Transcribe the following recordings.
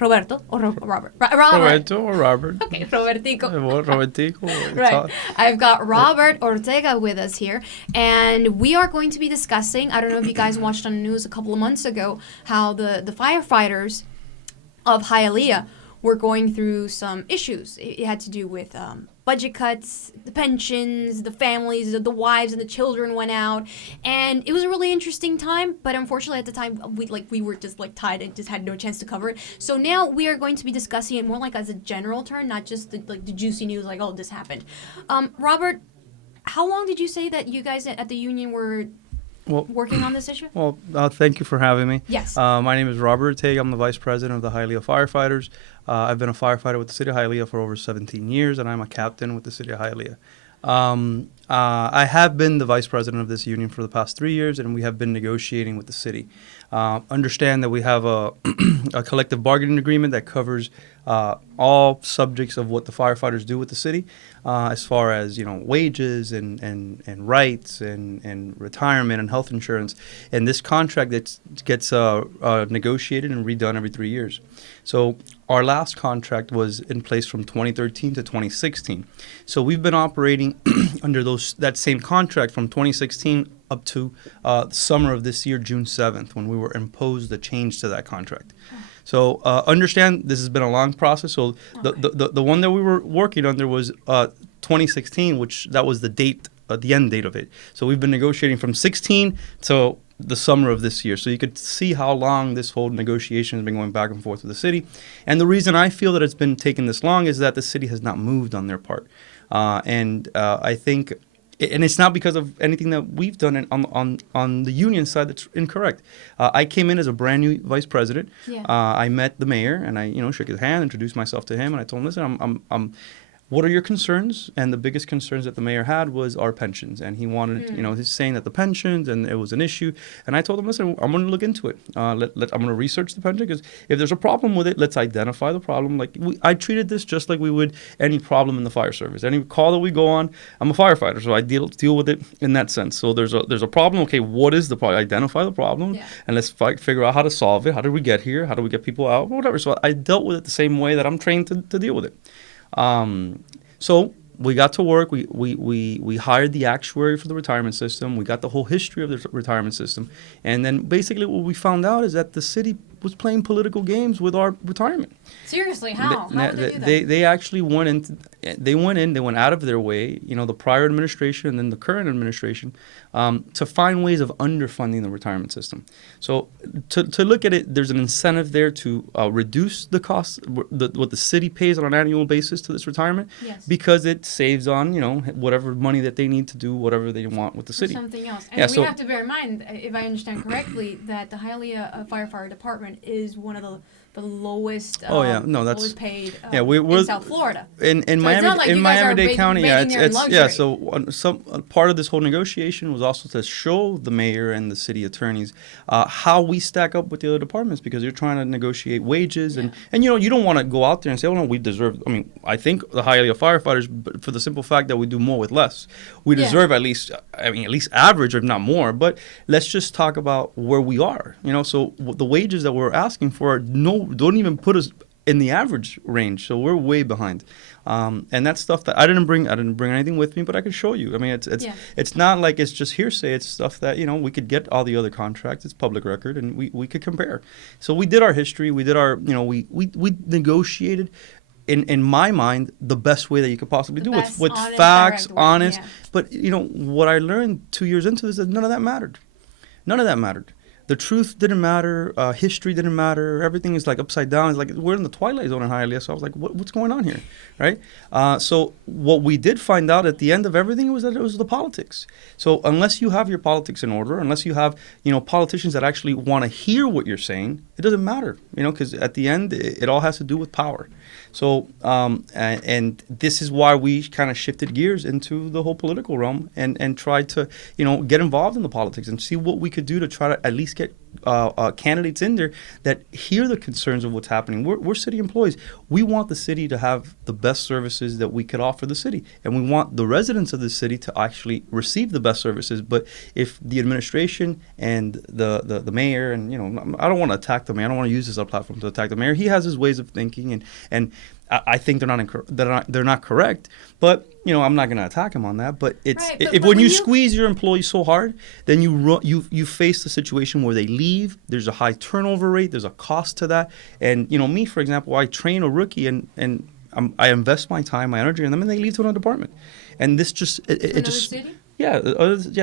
Roberto or Robert. Robert. Roberto or Robert. Okay, Robertico. Robertico. Right. I've got Robert Ortega with us here, and we are going to be discussing, I don't know if you guys watched on the news a couple of months ago, how the firefighters of Hialeah were going through some issues. It had to do with budget cuts, the pensions, the families, the wives and the children went out, and it was a really interesting time. But unfortunately, at the time, we were just tied and just had no chance to cover it. So now we are going to be discussing it more like as a general term, not just the juicy news like, oh, this happened. Robert, how long did you say that you guys at the union were working on this issue? Well, thank you for having me. Yes. My name is Robert Ortega. I'm the vice president of the Hialeah Firefighters. I've been a firefighter with the city of Hialeah for over 17 years, and I'm a captain with the city of Hialeah. I have been the vice president of this union for the past 3 years, and we have been negotiating with the city. Understand that we have a collective bargaining agreement that covers all subjects of what the firefighters do with the city, as far as wages and rights and retirement and health insurance. And this contract gets negotiated and redone every 3 years. So our last contract was in place from 2013 to 2016. So we've been operating under that same contract from 2016 up to summer of this year, June 7th, when we were imposed a change to that contract. So understand this has been a long process. So the one that we were working under was 2016, which that was the end date of it. So we've been negotiating from 16 to the summer of this year. So you could see how long this whole negotiation has been going back and forth with the city. And the reason I feel that it's been taking this long is that the city has not moved on their part. I think, and it's not because of anything that we've done on the union side that's incorrect. I came in as a brand new vice president. Yeah. I met the mayor and I shook his hand, introduced myself to him, and I told him, listen, what are your concerns? And the biggest concerns that the mayor had was our pensions. And he wanted, he's saying that the pensions, and it was an issue. And I told him, listen, I'm going to look into it. I'm going to research the pension, because if there's a problem with it, let's identify the problem. I treated this just like we would any problem in the fire service. Any call that we go on, I'm a firefighter, so I deal with it in that sense. So there's a problem. Okay, what is the problem? Identify the problem, and let's figure out how to solve it. How did we get here? How do we get people out? Whatever. So I dealt with it the same way that I'm trained to deal with it. So we got to work. We hired the actuary for the retirement system. We got the whole history of the retirement system. And then basically what we found out is that the city was playing political games with our retirement. Seriously, how? How did they do that? They actually went out of their way, the prior administration and then the current administration, to find ways of underfunding the retirement system. So to look at it, there's an incentive there to reduce the cost, what the city pays on an annual basis to this retirement, because it saves on, whatever money that they need to do whatever they want with the city. Something else. And we have to bear in mind, if I understand correctly, that the Hialeah Firefighter Department is one of the lowest lowest paid we're in South Florida. In Miami-Dade County, so some part of this whole negotiation was also to show the mayor and the city attorneys how we stack up with the other departments, because you're trying to negotiate wages and you don't want to go out there and say, oh no, we deserve, I think the Hialeah firefighters, for the simple fact that we do more with less, we deserve at least average, if not more. But let's just talk about where we are. So the wages that we're asking for don't even put us in the average range, so we're way behind. And that's stuff that I didn't bring anything with me, but I could show you. It's not like it's just hearsay. It's stuff that we could get all the other contracts. It's public record, and we could compare. So we did our history. We did our we negotiated. In my mind, the best way that you could possibly do, with facts, honest. But what I learned 2 years into this is that none of that mattered. None of that mattered. The truth didn't matter. History didn't matter. Everything is upside down. It's like we're in the twilight zone in Hialeah. So I was like, what's going on here, right? So what we did find out at the end of everything was that it was the politics. So unless you have your politics in order, unless you have politicians that actually want to hear what you're saying, it doesn't matter, because at the end it all has to do with power. So and this is why we kind of shifted gears into the whole political realm and tried to get involved in the politics and see what we could do to try to at least get candidates in there that hear the concerns of what's happening. We're city employees. We want the city to have the best services that we could offer the city, and we want the residents of the city to actually receive the best services. But if the administration and the mayor, and I don't want to attack the mayor. I don't want to use this as a platform to attack the mayor. He has his ways of thinking, and I think they're not correct, but I'm not going to attack him on that. But it's right, but when you squeeze your employees so hard, then you face the situation where they leave. There's a high turnover rate. There's a cost to that. And me, for example, I train a rookie and I invest my time, my energy in them, and they leave to another department. And this just it just. City? Yeah,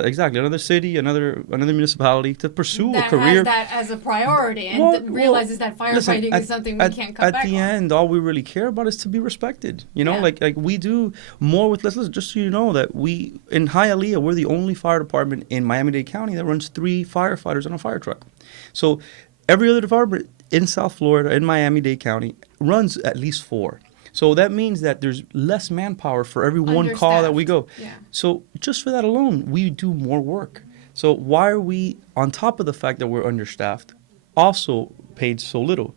exactly. Another city, another municipality to pursue a career. That has that as a priority and realizes that firefighting is something we can't cut back on. At the end, all we really care about is to be respected. Like we do more with less. Just so you know that we, in Hialeah, we're the only fire department in Miami-Dade County that runs 3 firefighters on a fire truck. So every other department in South Florida, in Miami-Dade County, runs at least 4. So that means that there's less manpower for every one call that we go. Yeah. So just for that alone, we do more work. So why are we, on top of the fact that we're understaffed, also paid so little,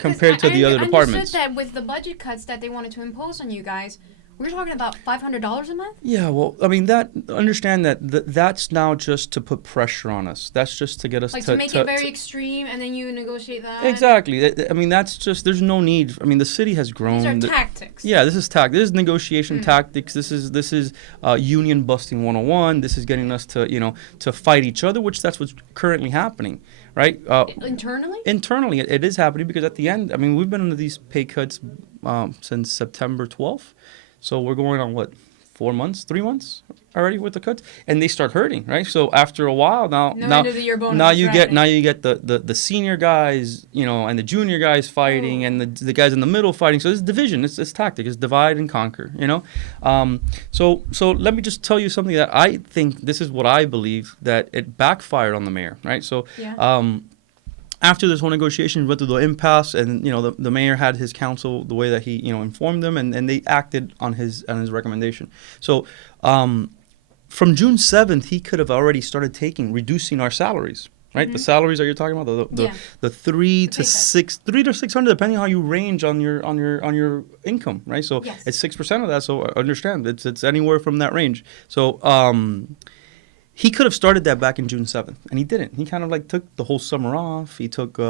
compared to the other departments? I understood that with the budget cuts that they wanted to impose on you guys, we're talking about $500 a month? Yeah, well, I mean, understand that's now just to put pressure on us. That's just to get us to make it very extreme, and then you negotiate that? Exactly. I mean, that's just, there's no need. I mean, the city has grown. These are tactics. Yeah, this is This is negotiation tactics. This is union busting 101. This is getting us to fight each other, which that's what's currently happening. Right? Internally? Internally, it is happening because at the end, I mean, we've been under these pay cuts since September 12th. So we're going on, 3 months already with the cuts, and they start hurting, right? So after a while, now you get the senior guys, and the junior guys fighting, and the guys in the middle fighting. So it's division, it's tactic, it's divide and conquer, So let me just tell you something that I think, this is what I believe, that it backfired on the mayor, right? So. Yeah. After this whole negotiation, we went through the impasse, and the mayor had his counsel the way that he informed them, and they acted on his recommendation. So from June 7th, he could have already started reducing our salaries. Right, the salaries that you're talking about, the 3 to 600, depending on how you range on your income, right? So it's 6% of that. So understand, it's anywhere from that range. So he could have started that back in June 7th, and he didn't. He kind of took the whole summer off. He took he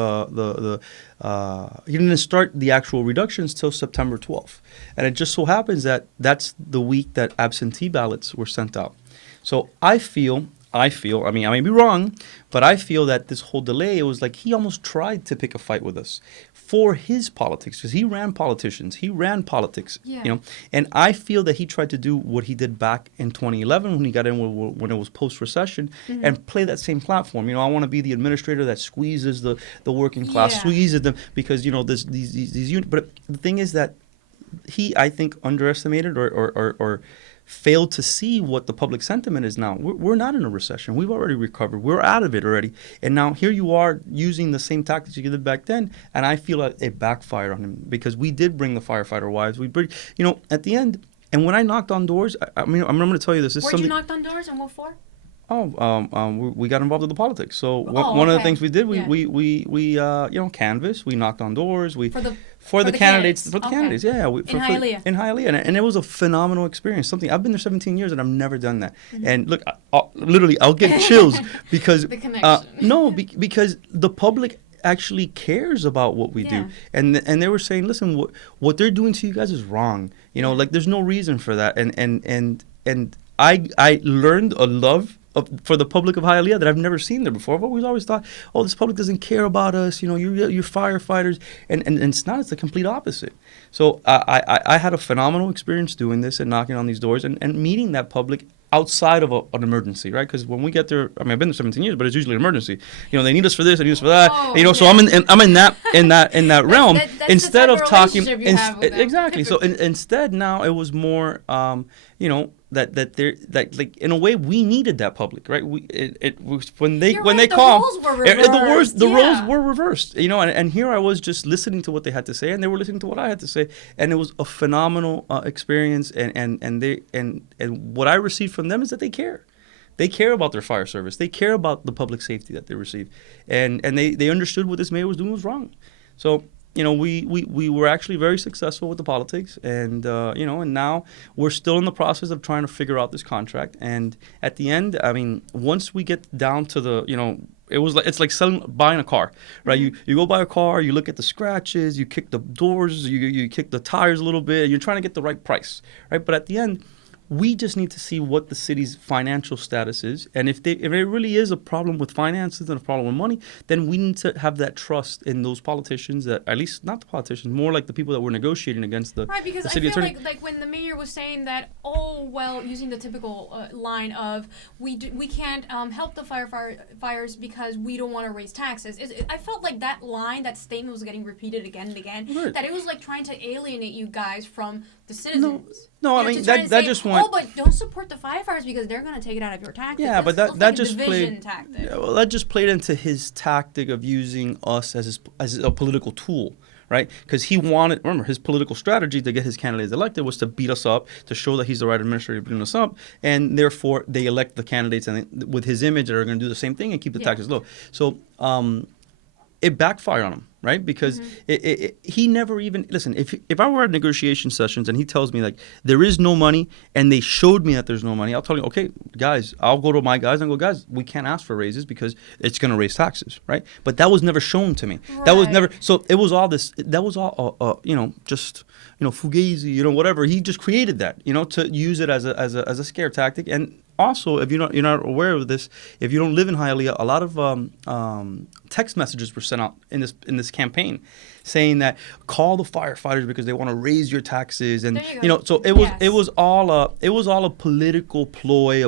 didn't start the actual reductions till September 12th, and it just so happens that that's the week that absentee ballots were sent out. So I feel, I mean, I may be wrong, but I feel that this whole delay, it was like he almost tried to pick a fight with us for his politics, because he ran politics, and I feel that he tried to do what he did back in 2011 when he got in when it was post-recession, and play that same platform. I want to be the administrator that squeezes the working class, squeezes them, because these unions. But the thing is that he, I think, underestimated or failed to see what the public sentiment is now. We're not in a recession. We've already recovered. We're out of it already. And now here you are using the same tactics you did back then, and I feel like it backfired on him, because we did bring the firefighter wives. At the end, and when I knocked on doors, I'm going to tell you this. Where'd you knocked on doors, and what for? We got involved with the politics. So one of the things we did, we canvassed, we knocked on doors, for the candidates. In Hialeah. In Hialeah, and it was a phenomenal experience. I've been there 17 years and I've never done that. And look, I'll get chills because the connection. Because the public actually cares about what we do, and they were saying, listen, what they're doing to you guys is wrong. There's no reason for that, and I learned a love for the public of Hialeah that I've never seen there before. I've always thought, this public doesn't care about us. You're firefighters, and it's not. It's the complete opposite. So I had a phenomenal experience doing this and knocking on these doors and meeting that public outside of an emergency, right? Because when we get there, I mean, I've been there 17 years, but it's usually an emergency. They need us for this, they need us for that. So I'm in that realm. That's instead the of talking, exactly. So instead, now it was more, that they're like in a way we needed that public, right? It was when they call, the roles were reversed, and here I was just listening to what they had to say, and they were listening to what I had to say, and it was a phenomenal experience, and what I received from them is that they care. They care about their fire service. They care about the public safety that they receive. And they understood what this mayor was doing was wrong. So, we were actually very successful with the politics, and and now we're still in the process of trying to figure out this contract. And at the end, I mean, once we get down to the, it's like buying a car, right? Mm-hmm. You go buy a car, you look at the scratches, you kick the doors, you kick the tires a little bit, and you're trying to get the right price, right? But at the end, we just need to see what the city's financial status is. And if it really is a problem with finances and a problem with money, then we need to have that trust in those politicians, that at least not the politicians, more like the people that we're negotiating against the, right, because the city I feel attorney. like when the mayor was saying that, using the typical line of we can't help the firefighters because we don't want to raise taxes. I felt like that statement was getting repeated again and again. Right. That it was like trying to alienate you guys from the citizens. No, I mean that just went. Oh, but don't support the firefighters because they're going to take it out of your taxes. Yeah, but that just played. Tactic. Well, that just played into his tactic of using us as a political tool, right? Because he wanted. Remember, his political strategy to get his candidates elected was to beat us up, to show that he's the right administrator beating us up, and therefore they elect the candidates with his image that are going to do the same thing and keep the taxes low. So it backfired on him, right? Because he never even listen. If I were at negotiation sessions and he tells me like there is no money and they showed me that there's no money, I'll tell you, okay, guys, I'll go to my guys and go, guys, we can't ask for raises because it's going to raise taxes, right? But that was never shown to me. Right. That was never. So it was all this. That was all just fugazi, whatever. He just created that, to use it as a scare tactic. And also, if you're not aware of this, if you don't live in Hialeah, a lot of text messages were sent out in this campaign, saying that call the firefighters because they want to raise your taxes, and so it was all a political ploy,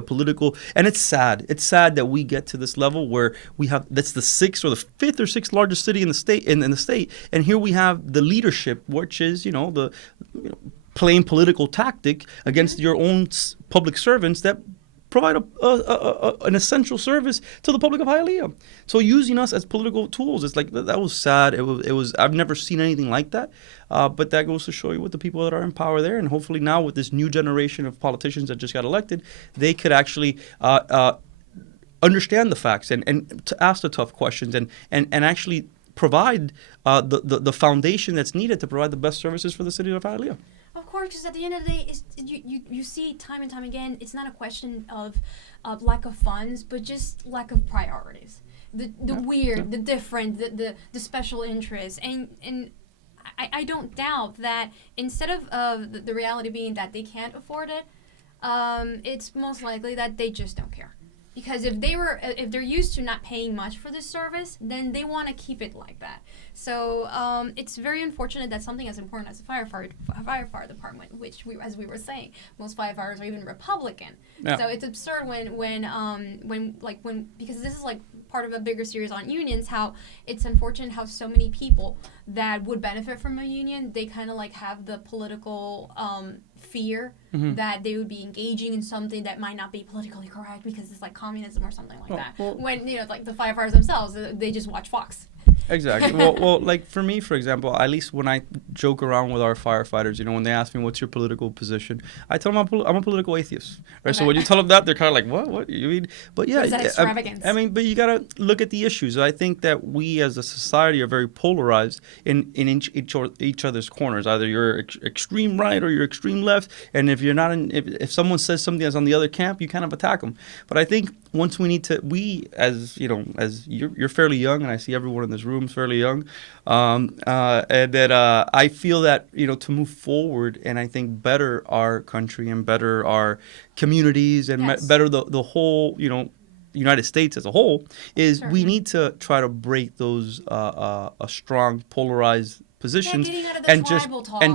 and it's sad. It's sad that we get to this level where that's the fifth or sixth largest city in the state, in the state, and here we have the leadership, which is the plain political tactic against your own public servants that provide an essential service to the public of Hialeah. So using us as political tools, it's like that was sad. It was. I've never seen anything like that. But that goes to show you what the people that are in power there, and hopefully now with this new generation of politicians that just got elected, they could actually understand the facts and to ask the tough questions and actually provide the foundation that's needed to provide the best services for the city of Hialeah. Of course, because at the end of the day, you see time and time again, it's not a question of lack of funds, but just lack of priorities. The weird, the different, the special interests. And I don't doubt that instead of the reality being that they can't afford it, it's most likely that they just don't care. Because if they're used to not paying much for this service, then they want to keep it like that. So it's very unfortunate that something as important as a firefighter department, which as we were saying, most firefighters are even Republican. Yeah. So it's absurd when because this is like part of a bigger series on unions. How it's unfortunate how so many people that would benefit from a union, they kind of like have the political fear that they would be engaging in something that might not be politically correct because it's like communism or something like that. Well, when like the firefighters themselves, they just watch Fox. Exactly. Well, like for me, for example, at least when I joke around with our firefighters, when they ask me what's your political position, I tell them I'm a political atheist. Right. Okay. So when you tell them that, they're kind of like, what you mean? But yeah, that extravagance? I mean, but you gotta look at the issues. I think that we as a society are very polarized in each other's corners. Either you're extreme right or you're extreme left, and if you're not if someone says something that's on the other camp, you kind of attack them. But I think once as you're fairly young, and I see everyone in this room is fairly young, and that I feel that to move forward and I think better our country and better our communities and better the whole United States as a whole is we need to try to break those strong polarized positions and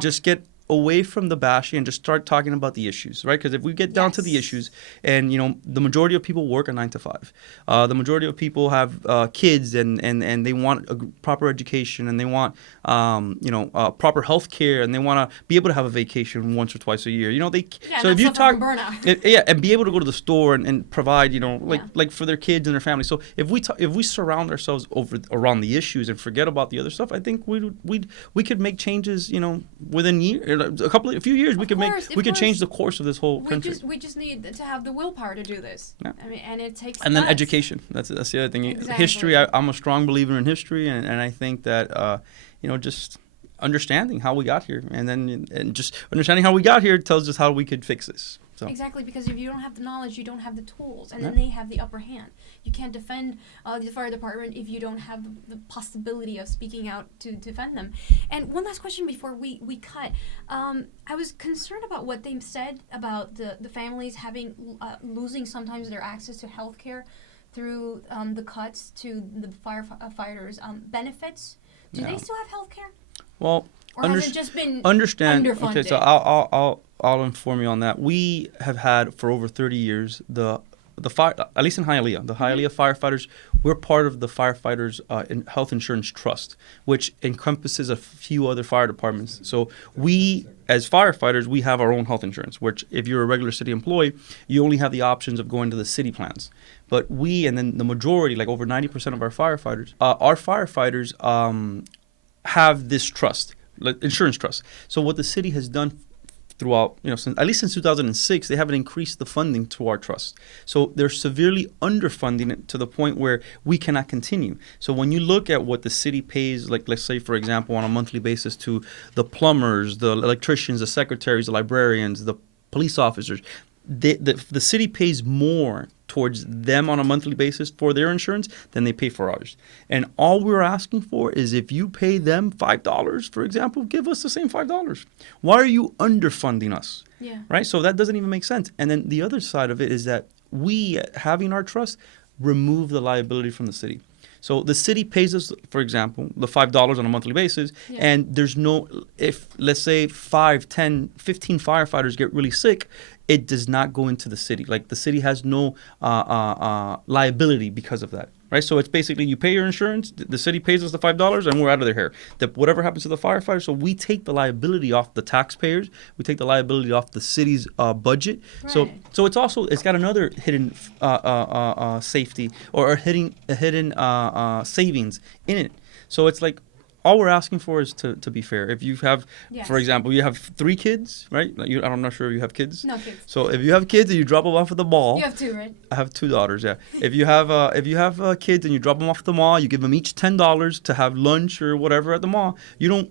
just get away from the bashing and just start talking about the issues, right? Because if we get down to the issues, and the majority of people work a 9 to 5, the majority of people have kids and they want a proper education and they want proper health care and they want to be able to have a vacation once or twice a year. So if you talk, and be able to go to the store and provide, like for their kids and their family. So if we surround ourselves around the issues and forget about the other stuff, I think we could make changes, within years. a few years, we can change the course of this whole country. We just need to have the willpower to do this. Yeah. I mean, and it takes. And then education. That's the other thing. Exactly. History. I'm a strong believer in history, and I think that just understanding how we got here, and just understanding how we got here tells us how we could fix this. So. Exactly, because if you don't have the knowledge, you don't have the tools, and then they have the upper hand. You can't defend the fire department if you don't have the possibility of speaking out to defend them. And one last question before we cut. I was concerned about what they said about the families having losing sometimes their access to health care through the cuts to the firefighters' benefits. Do they still have health care? Well, or has it just been underfunded? Okay, so I'll inform you on that. We have had for over 30 years the fire, at least in Hialeah, the Hialeah firefighters. We're part of the firefighters health insurance trust, which encompasses a few other fire departments. So we, as firefighters, we have our own health insurance. Which, if you're a regular city employee, you only have the options of going to the city plans. But and then the majority, like over 90% of our firefighters, have this trust, like insurance trust. So what the city has done throughout, at least since 2006, they haven't increased the funding to our trust. So they're severely underfunding it to the point where we cannot continue. So when you look at what the city pays, like let's say, for example, on a monthly basis to the plumbers, the electricians, the secretaries, the librarians, the police officers, the city pays more towards them on a monthly basis for their insurance than they pay for ours. And all we're asking for is if you pay them $5, for example, give us the same $5. Why are you underfunding us? Yeah. Right? So that doesn't even make sense. And then the other side of it is that we, having our trust, remove the liability from the city. So the city pays us, for example, the $5 on a monthly basis, and there's if let's say 5, 10, 15 firefighters get really sick, it does not go into the city. Like the city has no liability because of that, right? So it's basically you pay your insurance, the city pays us the $5, and we're out of their hair. Whatever happens to the firefighters, so we take the liability off the taxpayers, we take the liability off the city's budget. Right. So it's got another hidden safety or a hidden savings in it. So it's like, all we're asking for is to be fair. If you have, for example, you have 3 kids, right? I'm not sure if you have kids. No kids. So if you have kids and you drop them off at the mall. You have 2, right? I have 2 daughters, yeah. If you have kids and you drop them off at the mall, you give them each $10 to have lunch or whatever at the mall. You don't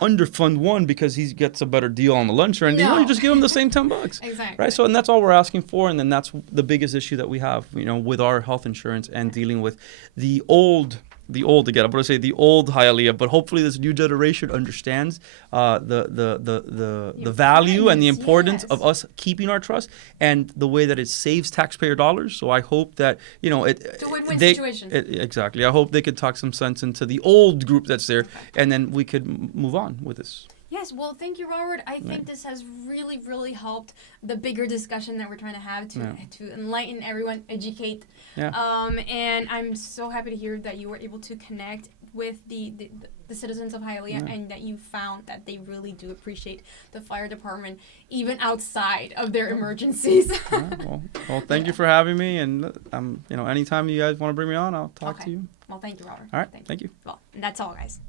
underfund one because he gets a better deal on the lunch or anything. No, you just give him the same $10. Exactly. Right? So, and that's all we're asking for, and then that's the biggest issue that we have, with our health insurance and dealing with the old again. I'm going to say the old Hialeah, but hopefully this new generation understands the value and the importance of us keeping our trust and the way that it saves taxpayer dollars. So I hope that it's a win-win situation. Exactly. I hope they could talk some sense into the old group that's there, and then we could move on with this. Yes, well, thank you, Robert. I think this has really, really helped the bigger discussion that we're trying to have to enlighten everyone, educate. Yeah. And I'm so happy to hear that you were able to connect with the citizens of Hialeah and that you found that they really do appreciate the fire department, even outside of their emergencies. Well, thank you for having me. And, anytime you guys want to bring me on, I'll talk to you. Well, thank you, Robert. All right. Thank you. Well, and that's all, guys.